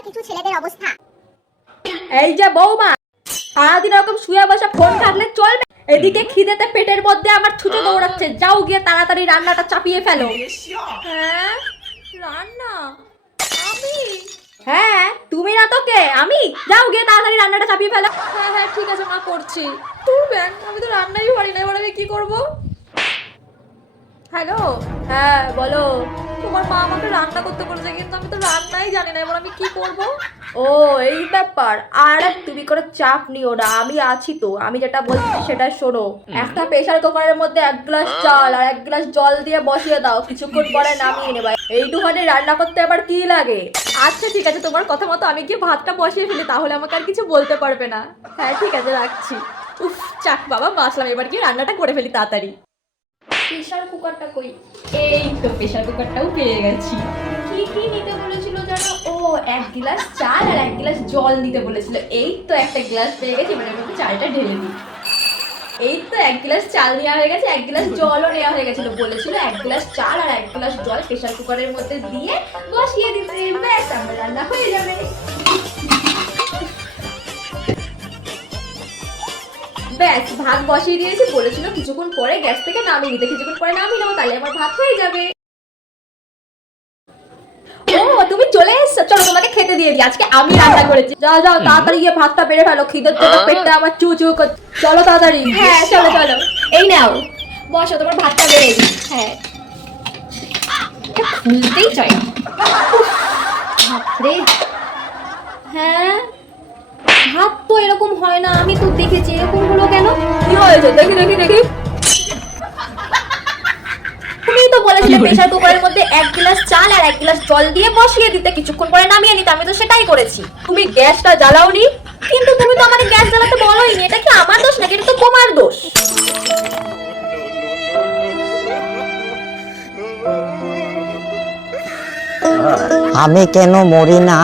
এখনকার কিছু ছেলেদের অবস্থা। এই যে বৌমা সারাদিন এরকম শুয়ে বসে ফোন ঘাটলে চলবে। এদিকে খিদেতে পেটের মধ্যে আমার ছুটে দৌড়াচ্ছে। যাও গিয়ে তাড়াতাড়ি রান্নাটা চাপিয়ে ফেলো। হ্যাঁ? রান্না? আমি? হ্যাঁ তুমি না তো কে আমি? যাও গিয়ে তাড়াতাড়ি রান্নাটা চাপিয়ে ফেলো। হ্যাঁ হ্যাঁ ঠিক আছে মা করছি। তুই ব্যাং আমি তো রান্নাই পারি না এবার আমি কি করব? হ্যালো? হ্যাঁ বলো। তোমার মা আমাকে রান্না করতে বলেছে কিন্তু আমি তো রান্নাই জানি না। এবার আমি কি করব? ও এই ব্যাপার। আর তুমি করে চাপ নিও না আমি আছি তো। আমি যেটা বলছি সেটা শোনো। একটা প্রেসার কুকারের মধ্যে এক গ্লাস চাল আর এক গ্লাস জল দিয়ে বসিয়ে দাও। কিছুক্ষণ পরে নামিয়ে নেবা। এইটুখানি রান্না করতে আবার কি লাগে? আচ্ছা ঠিক আছে। তোমার কথা মতো আমি গিয়ে ভাতটা বসিয়ে ফেলি তাহলে আমাকে আর কিছু বলতে পারবে না। হ্যাঁ ঠিক আছে রাখছি। উফ চাক বাবা বাঁচলাম এবার গিয়ে রান্নাটা করে ফেলি তাড়াতাড়ি। প্রেসার কুকারটা কই? এই তো প্রেসার কুকারটাও পেয়ে গেছি। কি কি নিতে বলেছিল জানো? ও, এক গ্লাস চাল আর এক গ্লাস জল নিতে বলেছিল। এই তো একটা গ্লাস পেয়ে গেছি, এবার আমি চালটা ঢেলে দিই। এই তো এক গ্লাস চাল নেওয়া হয়ে গেছে, এক গ্লাস জলও নেওয়া হয়ে গেছিল। বলেছিল এক গ্লাস চাল আর এক গ্লাস জল প্রেসার কুকারের মধ্যে দিয়ে বসিয়ে দিতে। ব্যাস, আমার রান্না হয়ে যাবে। ব্যাস ভাত বসিয়ে দিয়েছি বলেছিল কিছুক্ষণ পরে গ্যাস থেকে নামিয়ে নিতে কিছুক্ষণ পরে নামিয়ে নেব তাহলে আমার ভাত হয়ে যাবে। ও তুমি চলে এসছো। চলো তোমাকে খেতে দিয়ে দিই। আজকে আমি রান্না করেছি। যাও যাও তাড়াতাড়ি গিয়ে ভাতটা বেড়ে ফেলো। খিদের জন্য পেটটা আমার চু চু করছে। চলো তাড়াতাড়ি। হ্যাঁ চলো। চলো এই নাও। বসো তোমার ভাতটা বেড়ে দিই হ্যাঁ। খুলতেই চাই না। উফ, বাপরে হ্যাঁ ভাত তো এরকম হয় না আমি তো দেখেছি। এরকম হলো কেন? কি হয়েছে? দেখি দেখি দেখি। তুমি তো বলেছিলে প্রেসার কুকারের মধ্যে এক গ্লাস চাল আর এক গ্লাস জল দিয়ে বসিয়ে দিতে কিছুক্ষণ পরে নামিয়ে নিতে। আমি তো সেটাই করেছি। তুমি গ্যাসটা জ্বালাওনি? কিন্তু তুমি তো আমাকে গ্যাস জ্বালাতে বলোইনি এটা কি আমার দোষ নাকি? এটা তো তোমার দোষ। আমি কেন মরি না?